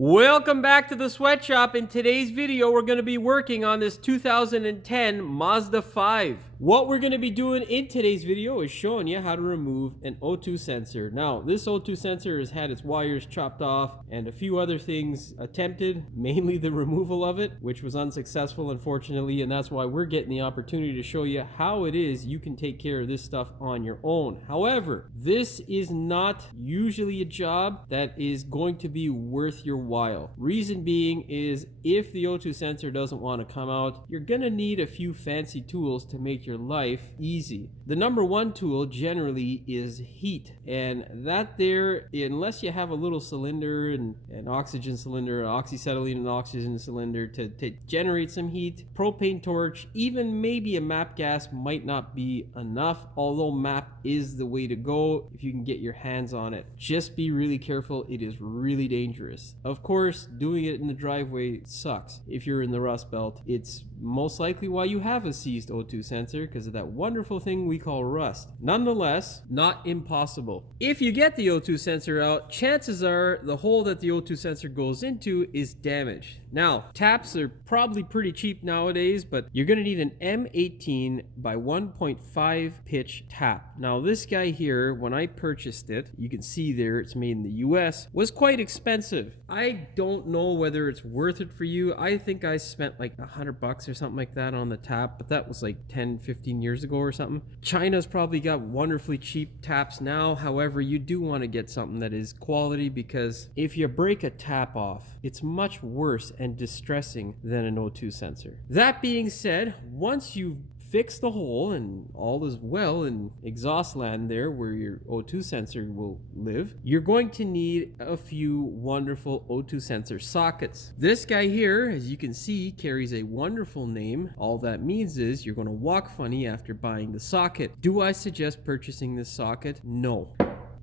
Welcome back to the sweatshop. In today's video, we're going to be working on this 2010 Mazda 5. What we're going to be doing in today's video is showing you how to remove an O2 sensor. Now, this O2 sensor has had its wires chopped off and a few other things attempted, mainly the removal of it, which was unsuccessful, unfortunately, and that's why we're getting the opportunity to show you how it is you can take care of this stuff on your own. However, this is not usually a job that is going to be worth your while. Reason being is if the O2 sensor doesn't want to come out, you're going to need a few fancy tools to make your life easy. The number one tool generally is heat, and that there, unless you have a little cylinder and an oxygen cylinder, an oxyacetylene and oxygen cylinder to generate some heat, propane torch, even maybe a MAP gas might not be enough, although MAP is the way to go if you can get your hands on it. Just be really careful, it is really dangerous. Of course, doing it in the driveway sucks. If you're in the Rust Belt, it's most likely why you have a seized O2 sensor, because of that wonderful thing we call rust. Nonetheless, not impossible. If you get the O2 sensor out, chances are the hole that the O2 sensor goes into is damaged. Now, taps are probably pretty cheap nowadays, but you're going to need an M18 by 1.5 pitch tap. Now, this guy here, when I purchased it, you can see there it's made in the US, was quite expensive. I don't know whether it's worth it for you. I think I spent like $100 or something like that on the tap, but that was like 10-15 years ago or something. China's probably got wonderfully cheap taps now. However, you do want to get something that is quality, because if you break a tap off, it's much worse and distressing than an O2 sensor. That being said, once you've fix the hole and all is well in exhaust land there where your O2 sensor will live, you're going to need a few wonderful O2 sensor sockets. This guy here, as you can see, carries a wonderful name. All that means is you're going to walk funny after buying the socket. Do I suggest purchasing this socket? No.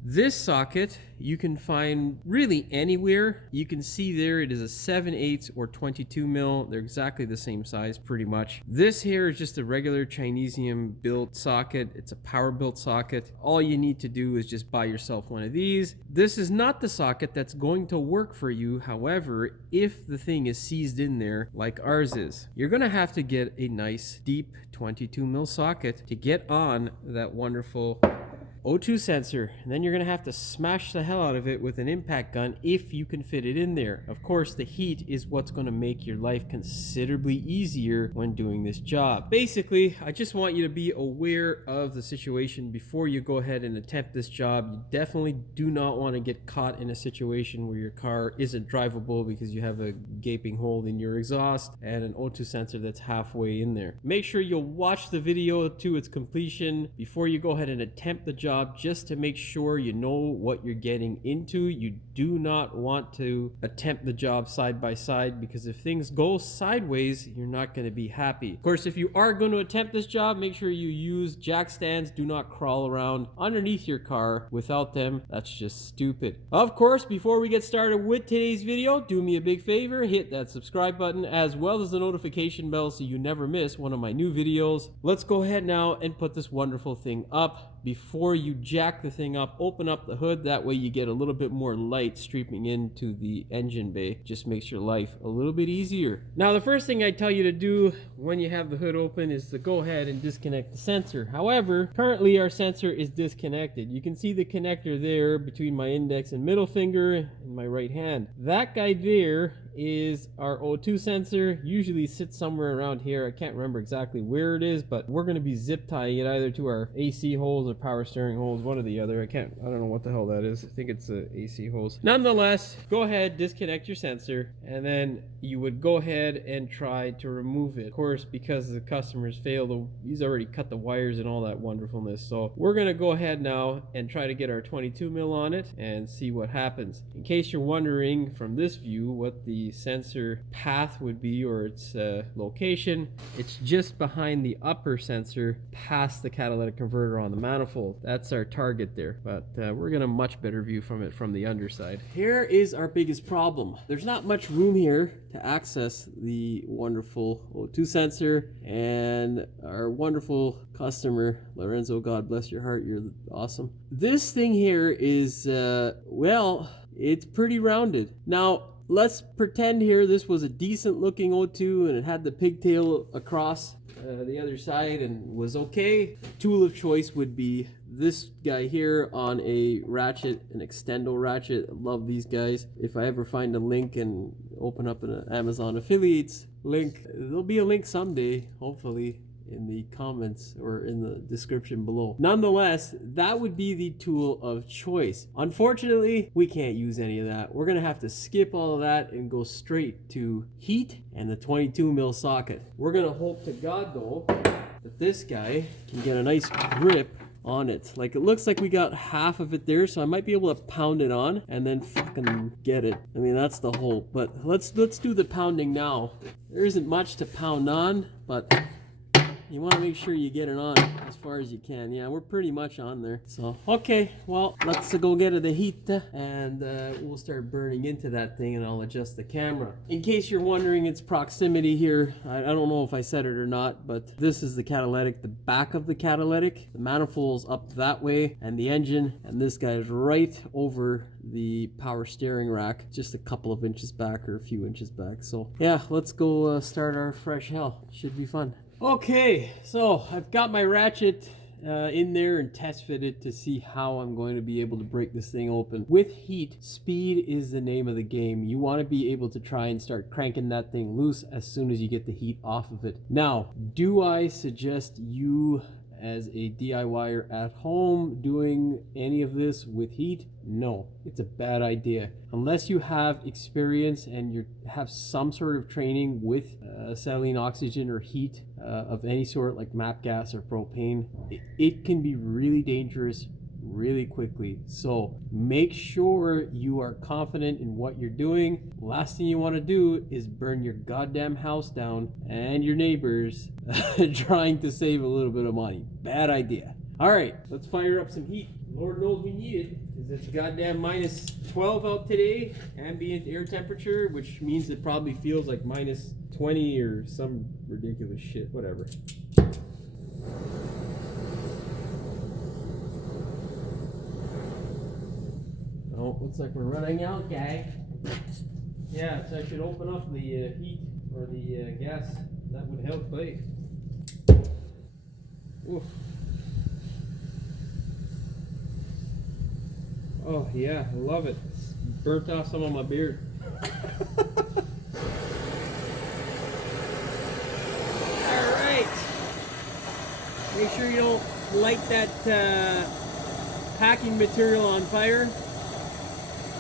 This socket you can find really anywhere. You can see there it is a 7/8 or 22 mil. They're exactly the same size pretty much. This here is just a regular Chinesium built socket. It's a power built socket. All you need to do is just buy yourself one of these. This is not the socket that's going to work for you. However, if the thing is seized in there like ours is, you're going to have to get a nice deep 22 mil socket to get on that wonderful O2 sensor, and then you're going to have to smash the hell out of it with an impact gun if you can fit it in there. Of course, the heat is what's going to make your life considerably easier when doing this job. Basically, I just want you to be aware of the situation before you go ahead and attempt this job. You definitely do not want to get caught in a situation where your car isn't drivable because you have a gaping hole in your exhaust and an O2 sensor that's halfway in there. Make sure you'll watch the video to its completion before you go ahead and attempt the job, just to make sure you know what you're getting into. You do not want to attempt the job side by side, because if things go sideways, you're not going to be happy. Of course, if you are going to attempt this job, make sure you use jack stands. Do not crawl around underneath your car without them. That's just stupid. Of course, before we get started with today's video, do me a big favor, hit that subscribe button as well as the notification bell so you never miss one of my new videos. Let's go ahead now and put this wonderful thing up. Before you jack the thing up, open up the hood. That way you get a little bit more light streaming into the engine bay. Just makes your life a little bit easier. Now, the first thing I tell you to do when you have the hood open is to go ahead and disconnect the sensor. However, currently our sensor is disconnected. You can see the connector there between my index and middle finger and my right hand. That guy there is our O2 sensor. Usually sits somewhere around here. I can't remember exactly where it is, but we're going to be zip tying it either to our AC holes or power steering holes, one or the other. I don't know what the hell that is. I think it's the AC holes. Nonetheless, go ahead, disconnect your sensor, and then you would go ahead and try to remove it. Of course, because the customers failed, he's already cut the wires and all that wonderfulness. So we're going to go ahead now and try to get our 22 mil on it and see what happens. In case you're wondering from this view what the sensor path would be or its location, it's just behind the upper sensor past the catalytic converter on the manifold. That's our target there, but we're gonna much better view from it from the underside. Here is our biggest problem. There's not much room here to access the wonderful O2 sensor, and our wonderful customer Lorenzo, God bless your heart, you're awesome. This thing here is well, it's pretty rounded. Now, let's pretend here this was a decent looking O2 and it had the pigtail across the other side and was okay. Tool of choice would be this guy here on a ratchet, an extendo ratchet. I love these guys. If I ever find a link and open up an Amazon affiliates link, there'll be a link someday, hopefully, in the comments or in the description below. Nonetheless, that would be the tool of choice. Unfortunately, we can't use any of that. We're gonna have to skip all of that and go straight to heat and the 22 mil socket. We're gonna hope to God though that this guy can get a nice grip on it. Like, it looks like we got half of it there, so I might be able to pound it on and then fucking get it. I mean, that's the hope. But let's do the pounding now. There isn't much to pound on, but you want to make sure you get it on as far as you can. Yeah, we're pretty much on there. So, okay, well, let's go get the heat and we'll start burning into that thing and I'll adjust the camera. In case you're wondering its proximity here, I don't know if I said it or not, but this is the catalytic, the back of the catalytic. The manifold's up that way and the engine, and this guy is right over the power steering rack, just a couple of inches back or a few inches back. So, yeah, let's go start our fresh hell. Should be fun. Okay, so I've got my ratchet in there and test fitted to see how I'm going to be able to break this thing open. With heat, speed is the name of the game. You want to be able to try and start cranking that thing loose as soon as you get the heat off of it. Now, do I suggest you as a DIYer at home doing any of this with heat? No, it's a bad idea. Unless you have experience and you have some sort of training with acetylene oxygen or heat of any sort, like MAP gas or propane, it can be really dangerous really quickly. So make sure you are confident in what you're doing. Last thing you want to do is burn your goddamn house down and your neighbors trying to save a little bit of money. Bad idea. All right, let's fire up some heat. Lord knows we need it, because it's goddamn minus 12 out today, ambient air temperature, which means it probably feels like minus 20 or some ridiculous shit, whatever. Oh, looks like we're running out, guy. Yeah, so I should open up the heat or the gas. That would help, please. Oof. Oh yeah, I love it. It's burnt off some of my beard. Alright. Make sure you don't light that packing material on fire.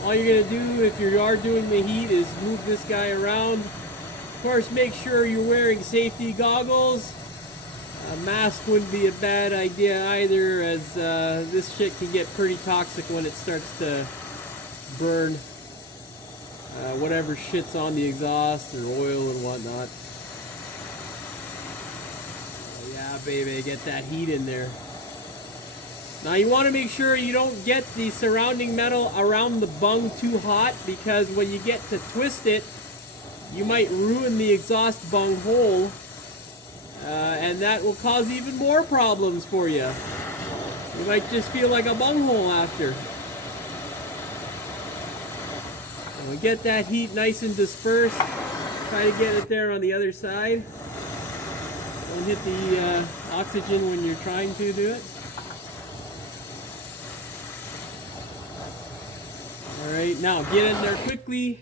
All you're going to do if you are doing the heat is move this guy around. Of course, make sure you're wearing safety goggles. A mask wouldn't be a bad idea either, as this shit can get pretty toxic when it starts to burn whatever shit's on the exhaust or oil and whatnot. Oh, yeah, baby, get that heat in there. Now you want to make sure you don't get the surrounding metal around the bung too hot, because when you get to twist it, you might ruin the exhaust bung hole. And that will cause even more problems for you. You might just feel like a bunghole after. And we get that heat nice and dispersed. Try to get it there on the other side. Don't hit the oxygen when you're trying to do it. Alright, now get in there quickly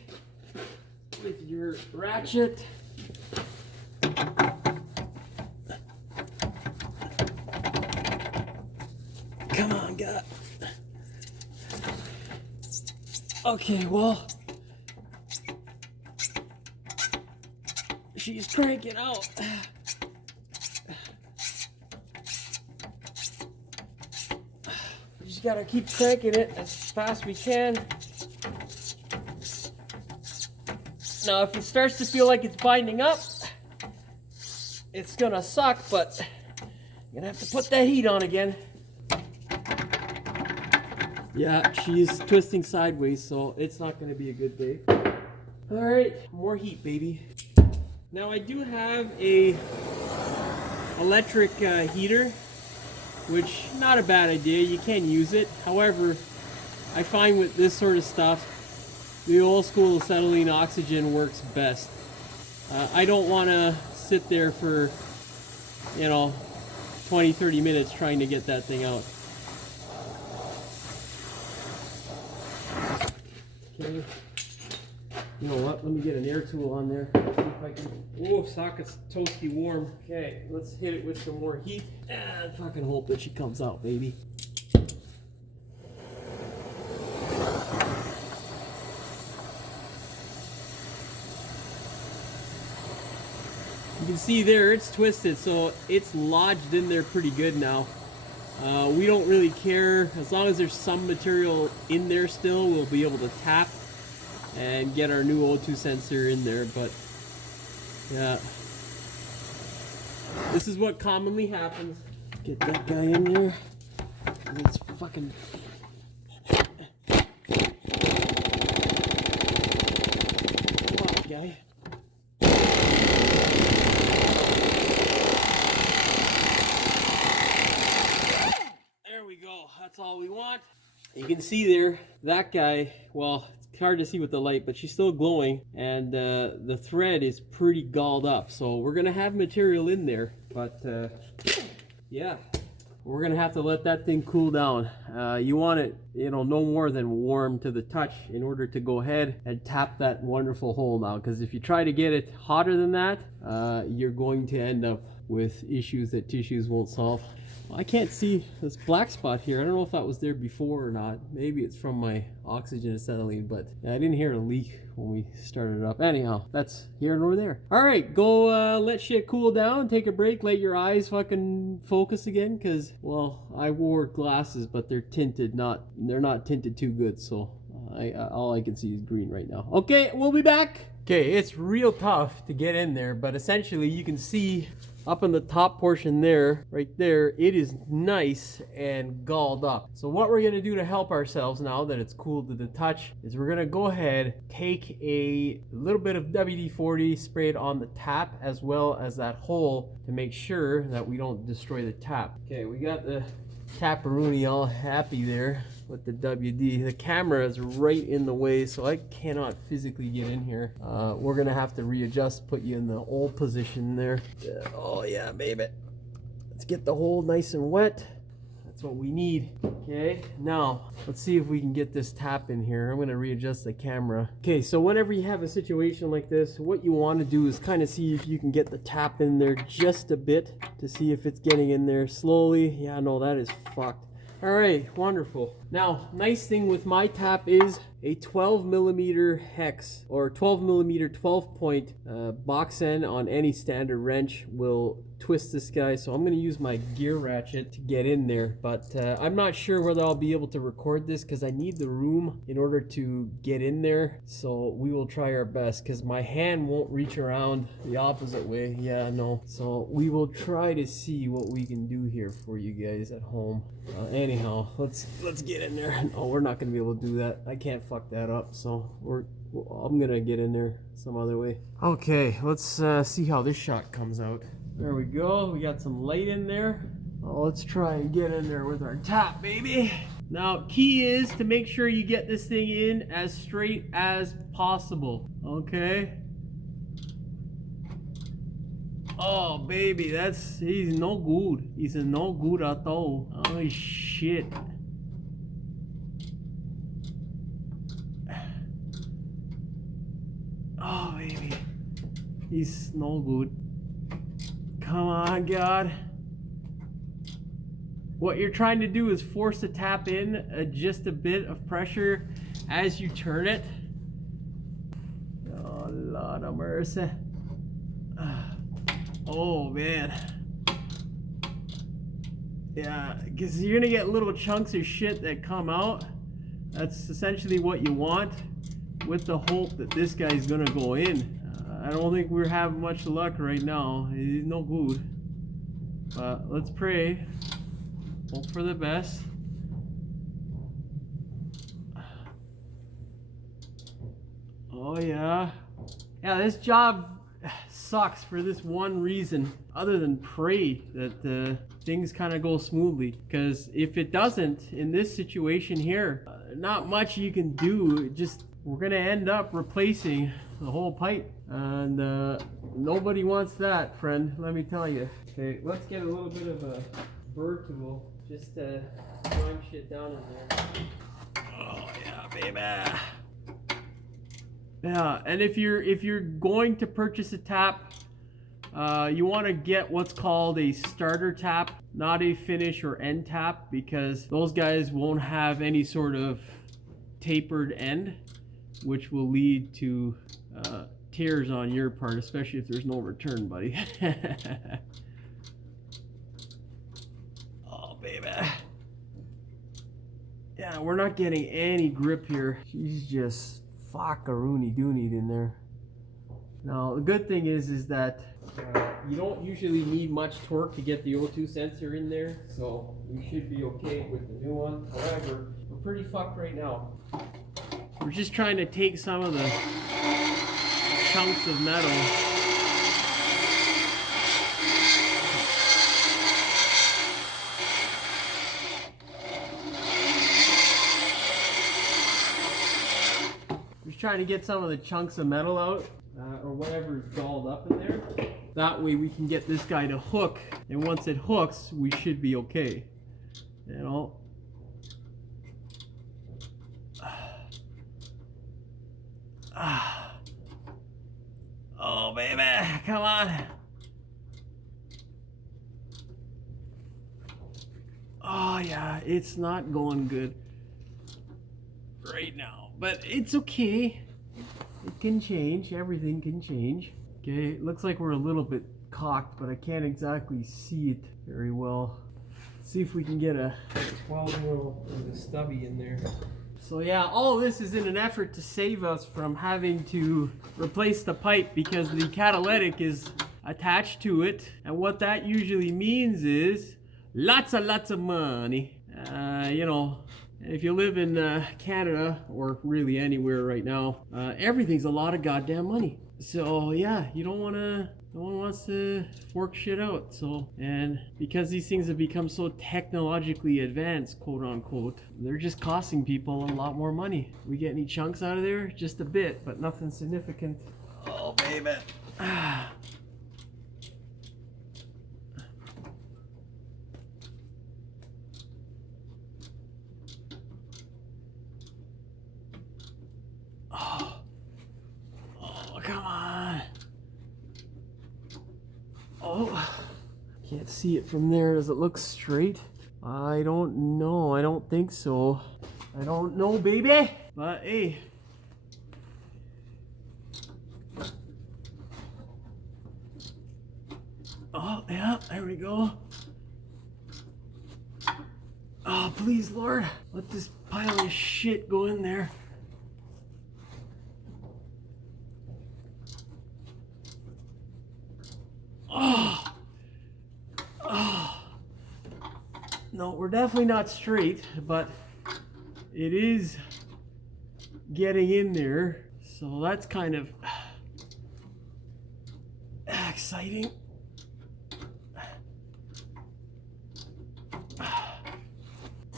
with your ratchet. Come on, God. Okay, well, she's cranking out. We just gotta keep cranking it as fast as we can. Now, if it starts to feel like it's binding up, it's gonna suck, but you're gonna have to put that heat on again. Yeah, she's twisting sideways, so it's not going to be a good day. Alright, more heat, baby. Now, I do have a electric heater, which not a bad idea. You can use it. However, I find with this sort of stuff, The old school acetylene oxygen works best. I don't want to sit there for, you know, 20-30 minutes trying to get that thing out. Okay. You know what? Let me get an air tool on there. See if I can. Oh, socket's toasty warm. Okay, let's hit it with some more heat. And fucking hope that she comes out, baby. You can see there, it's twisted, so it's lodged in there pretty good now. We don't really care. As long as there's some material in there still, we'll be able to tap and get our new O2 sensor in there. But yeah, this is what commonly happens. Get that guy in there. It's fucking... Come on, guy. There we go. That's all we want. You can see there, that guy, well, it's hard to see with the light, but she's still glowing, and the thread is pretty galled up. So we're gonna have material in there, but yeah, we're gonna have to let that thing cool down. You want it, you know, no more than warm to the touch in order to go ahead and tap that wonderful hole now. Because if you try to get it hotter than that, you're going to end up with issues that tissues won't solve. I can't see this black spot here. I don't know if that was there before or not. Maybe it's from my oxygen acetylene, but I didn't hear a leak when we started it up. Anyhow, that's here nor there. All right, go let shit cool down, take a break, let your eyes fucking focus again, because, well, I wore glasses, but they're tinted, they're not tinted too good, so all I can see is green right now. Okay, we'll be back. Okay, it's real tough to get in there, but essentially you can see up in the top portion there, right there, it is nice and galled up. So what we're gonna do to help ourselves now that it's cooled to the touch is we're gonna go ahead, take a little bit of WD-40, spray it on the tap as well as that hole to make sure that we don't destroy the tap. Okay, we got the taparoonie all happy there with the WD. The camera is right in the way, so I cannot physically get in here. We're gonna have to readjust, put you in the old position there. Oh yeah, baby. Let's get the hole nice and wet. That's what we need. Okay, now let's see if we can get this tap in here. I'm gonna readjust the camera. Okay, so whenever you have a situation like this, what you want to do is kind of see if you can get the tap in there just a bit to see if it's getting in there slowly. Yeah, no, that is fucked. All right, wonderful. Now, nice thing with my tap is a 12 millimeter hex or 12 millimeter 12 point box end on any standard wrench will twist this guy. So I'm going to use my gear ratchet to get in there, but I'm not sure whether I'll be able to record this because I need the room in order to get in there. So we will try our best because my hand won't reach around the opposite way. Yeah, no. So we will try to see what we can do here for you guys at home. Anyhow, let's get in there. No, we're not going to be able to do that. I can't fuck that up. So I'm going to get in there some other way. Okay, let's see how this shot comes out. There we go. We got some light in there. Oh, let's try and get in there with our tap, baby. Now, key is to make sure you get this thing in as straight as possible. Okay. Oh, baby, he's no good. He's no good at all. Oh, shit. Oh, baby. He's no good. Come on, God. What you're trying to do is force the tap in just a bit of pressure as you turn it. Oh, Lord of mercy. Oh, man. Yeah, because you're gonna get little chunks of shit that come out. That's essentially what you want, with the hope that this guy's gonna go in. I don't think we're having much luck right now. He's no good. But let's pray. Hope for the best. Oh yeah. Yeah, this job sucks for this one reason, other than pray that things kind of go smoothly. Because if it doesn't, in this situation here, not much you can do. Just we're gonna end up replacing the whole pipe, and nobody wants that, friend, let me tell you. Okay, let's get a little bit of a burr tool just to grind shit down in there. Oh yeah, baby. Yeah, and if you're going to purchase a tap, you want to get what's called a starter tap, not a finish or end tap, because those guys won't have any sort of tapered end, which will lead to tears on your part, especially if there's no return, buddy. Oh, baby. Yeah, we're not getting any grip here. She's just fuckaroonie doonied in there. Now, the good thing is that you don't usually need much torque to get the O2 sensor in there, so we should be okay with the new one. However, we're pretty fucked right now. We're just trying to take some of the chunks of metal. Just trying to get some of the chunks of metal out, or whatever is dolled up in there. That way we can get this guy to hook, and once it hooks, we should be okay. You know? Oh, baby, come on. Oh, yeah, it's not going good right now, but it's okay. It can change. Everything can change. Okay, it looks like we're a little bit cocked, but I can't exactly see it very well. Let's see if we can get a 12mm with a stubby in there. So yeah, all this is in an effort to save us from having to replace the pipe because the catalytic is attached to it. And what that usually means is lots of money. You know, if you live in Canada or really anywhere right now, everything's a lot of goddamn money. So yeah, you don't want to. No one wants to fork shit out. So, and because these things have become so technologically advanced, quote unquote, they're just costing people a lot more money. We get any chunks out of there? Just a bit, but nothing significant. Oh, baby. Oh, come on. Oh, can't see it from there. Does it look straight? I don't know. I don't think so. I don't know, baby. But hey. Oh, yeah, there we go. Oh, please, Lord. Let this pile of shit go in there. No, we're definitely not straight, but it is getting in there, so that's kind of exciting.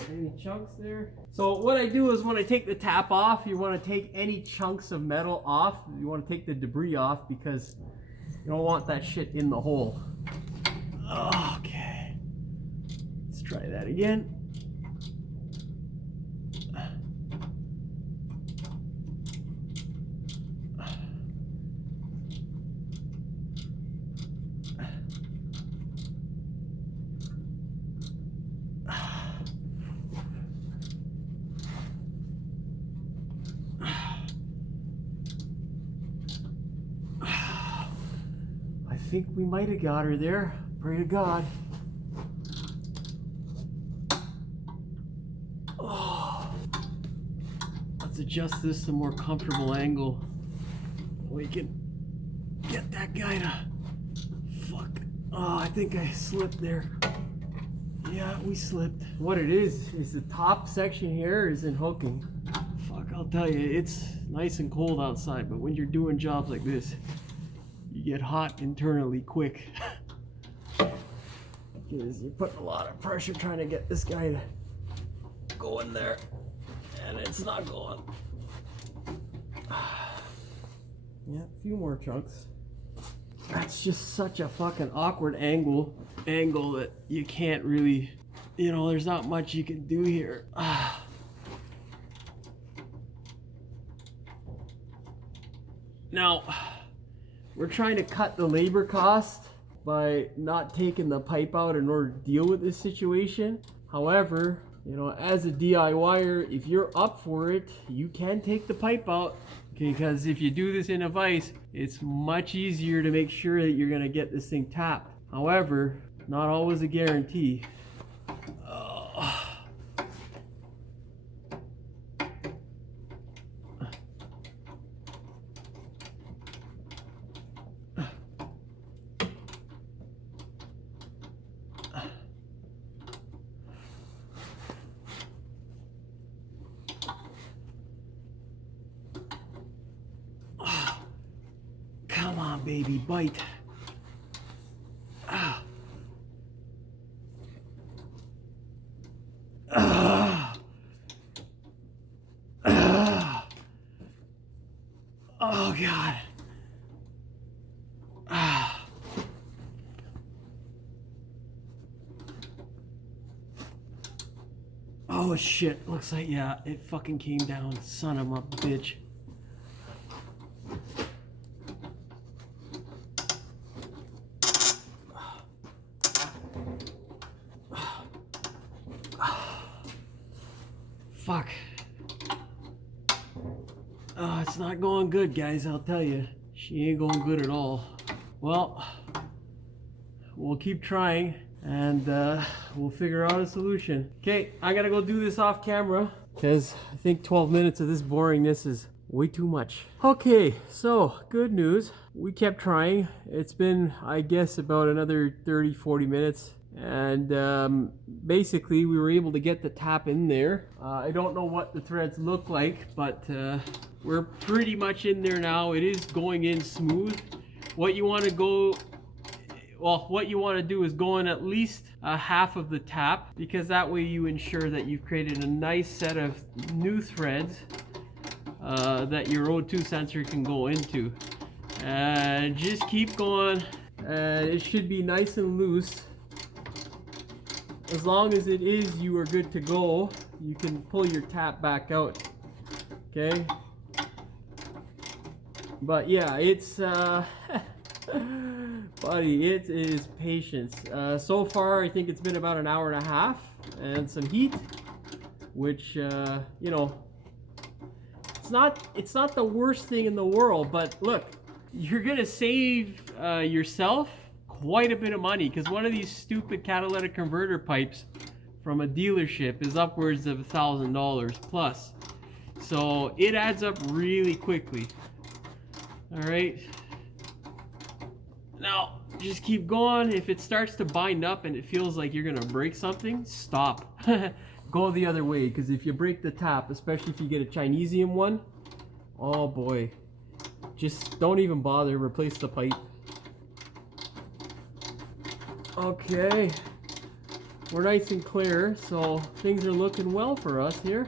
Any chunks there? So what I do is when I take the tap off, you want to take any chunks of metal off. You want to take the debris off because you don't want that shit in the hole. Okay. Let's try that again. I think we might have got her there. Pray to God. Oh. Let's adjust this to a more comfortable angle. We can get that guy to... Fuck. Oh, I think I slipped there. Yeah, we slipped. What it is the top section here isn't hooking. Fuck, I'll tell you, it's nice and cold outside, but when you're doing jobs like this, you get hot internally quick. Because you're putting a lot of pressure trying to get this guy to go in there, and it's not going. Yeah, a few more chunks. That's just such a fucking awkward angle that you can't really, you know, there's not much you can do here. Now, we're trying to cut the labor cost by not taking the pipe out in order to deal with this situation. However, you know, as a DIYer, if you're up for it, you can take the pipe out. Okay, because if you do this in a vise, it's much easier to make sure that you're gonna get this thing tapped. However, not always a guarantee. Come on, baby, bite. Oh, God. Oh, shit. Looks like, yeah, it fucking came down. Son of a bitch. Fuck. Oh, it's not going good, guys, I'll tell you. She ain't going good at all. Well, we'll keep trying and we'll figure out a solution. Okay, I gotta go do this off camera because I think 12 minutes of this boringness is way too much. Okay, so good news. We kept trying. It's been, I guess, about another 30-40 minutes. And basically we were able to get the tap in there. I don't know what the threads look like, but we're pretty much in there now. It is going in smooth. What you want to do is go in at least a half of the tap, because that way you ensure that you've created a nice set of new threads that your O2 sensor can go into. And just keep going, and it should be nice and loose. As long as it is, you are good to go. You can pull your tap back out. Okay? But yeah, it's buddy, it is patience. So far I think it's been about an hour and a half and some heat, which you know, it's not the worst thing in the world, but look, you're gonna save yourself quite a bit of money, because one of these stupid catalytic converter pipes from a dealership is upwards of $1,000 plus, so it adds up really quickly. All right, now just keep going. If it starts to bind up and it feels like you're gonna break something, stop. Go the other way, because if you break the tap, especially if you get a Chinesium one, oh boy, just don't even bother, replace the pipe. Okay, we're nice and clear, so things are looking well for us here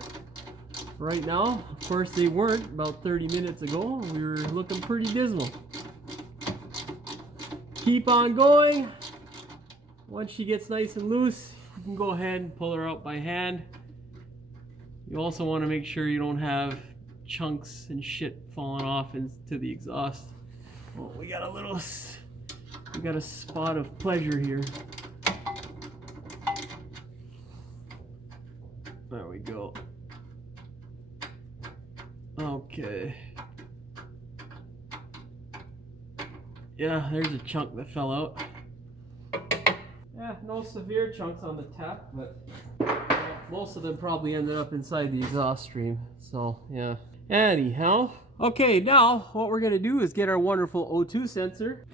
right now. Of course they weren't about 30 minutes ago. We were looking pretty dismal. Keep on going. Once she gets nice and loose, you can go ahead and pull her out by hand. You also want to make sure you don't have chunks and shit falling off into the exhaust. Well, we got a spot of pleasure here. There we go. Okay. Yeah, there's a chunk that fell out. Yeah, no severe chunks on the tap, but most of them probably ended up inside the exhaust stream. So, yeah. Anyhow. Okay, now what we're going to do is get our wonderful O2 sensor.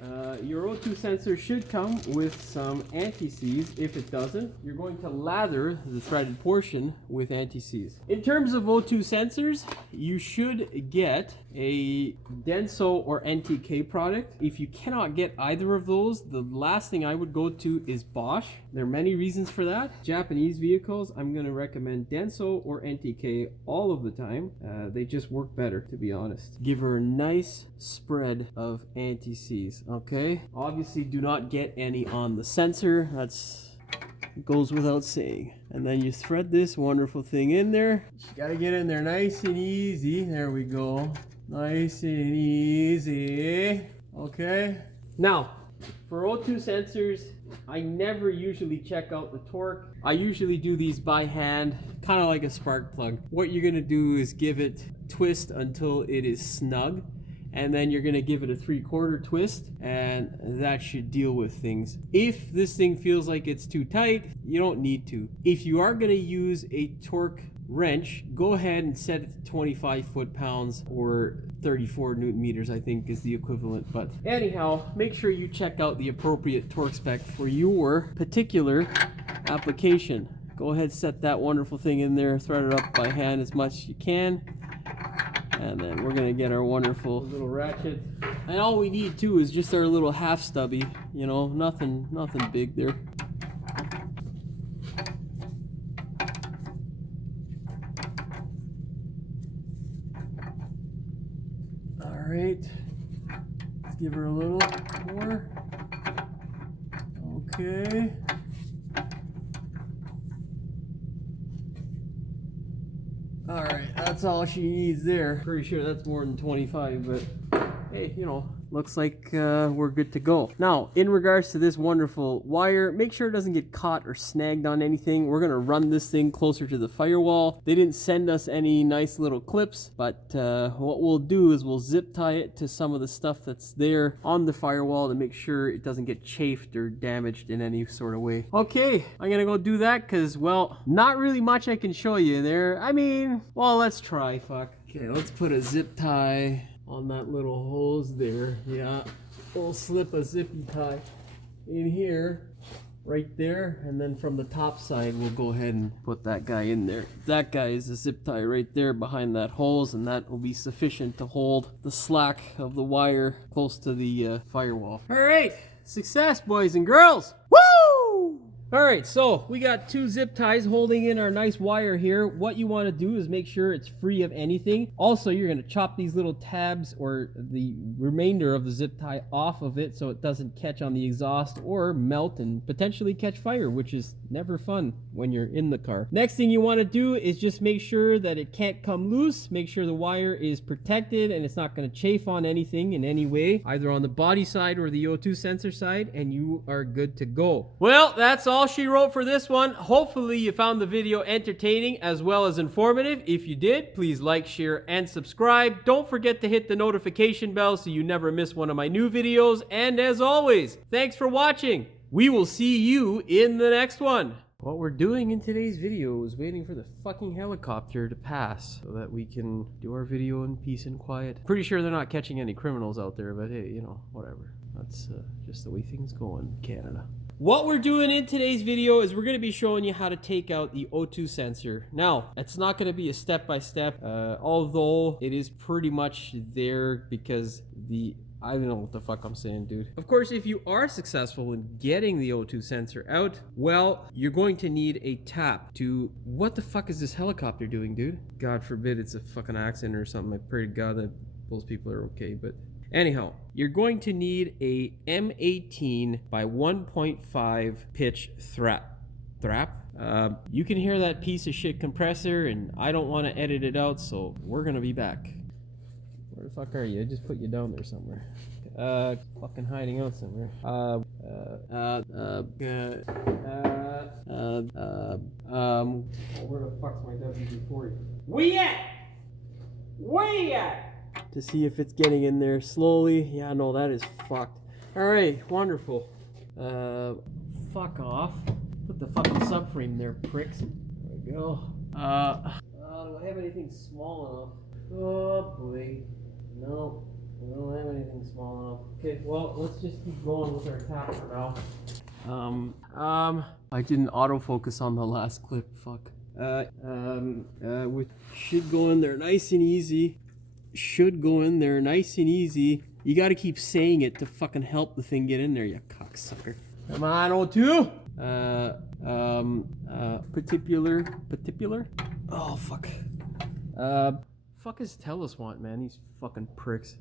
Your O2 sensor should come with some anti-seize. If it doesn't, you're going to lather the threaded portion with anti-seize. In terms of O2 sensors, you should get a Denso or NTK product. If you cannot get either of those, the last thing I would go to is Bosch. There are many reasons for that. Japanese vehicles, I'm going to recommend Denso or NTK all of the time. They just work better, to be honest. honest. Give her a nice spread of anti-seize, okay? Obviously, do not get any on the sensor. That's goes without saying. And then you thread this wonderful thing in there. You gotta get in there nice and easy. There we go. Nice and easy. Okay. Now, for O2 sensors, I never usually check out the torque. I usually do these by hand, kind of like a spark plug. What you're gonna do is give it twist until it is snug, and then you're gonna give it a 3/4 twist, and that should deal with things. If this thing feels like it's too tight, you don't need to. If you are gonna use a torque wrench, go ahead and set it to 25 foot-pounds or 34 newton meters, I think is the equivalent. But anyhow, make sure you check out the appropriate torque spec for your particular application. Go ahead, set that wonderful thing in there, thread it up by hand as much as you can. And then we're gonna get our wonderful little ratchet. And all we need too is just our little half stubby, you know, nothing big there. All right, let's give her a little more. Okay. All right, that's all she needs there. Pretty sure that's more than 25, but hey, you know, looks like we're good to go. Now, in regards to this wonderful wire, make sure it doesn't get caught or snagged on anything. We're gonna run this thing closer to the firewall. They didn't send us any nice little clips, but what we'll do is we'll zip tie it to some of the stuff that's there on the firewall to make sure it doesn't get chafed or damaged in any sort of way. Okay, I'm gonna go do that because, well, not really much I can show you there. I mean, well, let's try, fuck. Okay, let's put a zip tie on that little hose there. Yeah, we'll slip a zippy tie in here, right there, and then from the top side we'll go ahead and put that guy in there. That guy is a zip tie right there behind that hose, and that will be sufficient to hold the slack of the wire close to the firewall. All right, success, boys and girls. Woo! All right, so we got 2 zip ties holding in our nice wire here. What you want to do is make sure it's free of anything. Also, you're going to chop these little tabs or the remainder of the zip tie off of it so it doesn't catch on the exhaust or melt and potentially catch fire, which is never fun when you're in the car. Next thing you want to do is just make sure that it can't come loose. Make sure the wire is protected and it's not going to chafe on anything in any way, either on the body side or the O2 sensor side, and you are good to go. Well, that's all she wrote for this one. Hopefully you found the video entertaining as well as informative. If you did, please like, share, and subscribe. Don't forget to hit the notification bell so you never miss one of my new videos. And as always, thanks for watching. We will see you in the next one. What we're doing in today's video is waiting for the fucking helicopter to pass so that we can do our video in peace and quiet. Pretty sure they're not catching any criminals out there, but hey, you know, whatever. That's just the way things go in Canada. What we're doing in today's video is we're going to be showing you how to take out the O2 sensor. Now, it's not going to be a step-by-step, although it is pretty much there because I don't know what the fuck I'm saying, dude. Of course, if you are successful in getting the O2 sensor out, well, you're going to need a tap to... What the fuck is this helicopter doing, dude? God forbid it's a fucking accident or something. I pray to God that those people are okay, but... Anyhow, you're going to need a M18 by 1.5 pitch thrap. You can hear that piece of shit compressor, and I don't want to edit it out, so we're gonna be back. Where the fuck are you? I just put you down there somewhere. Fucking hiding out somewhere. Where the fuck's my WD-40? Where you at? Where you at? To see if it's getting in there slowly. Yeah, no, that is fucked. Alright, wonderful. Fuck off. Put the fucking subframe there, pricks. There we go. Do I have anything small enough? Oh boy. No, I don't have anything small enough. Okay, well, let's just keep going with our tap for now. I didn't autofocus on the last clip, fuck. We should go in there nice and easy. Should go in there nice and easy. You gotta keep saying it to fucking help the thing get in there, you cocksucker. Come on, O2! Particular? Oh, fuck. fuck is Telus want, man? These fucking pricks.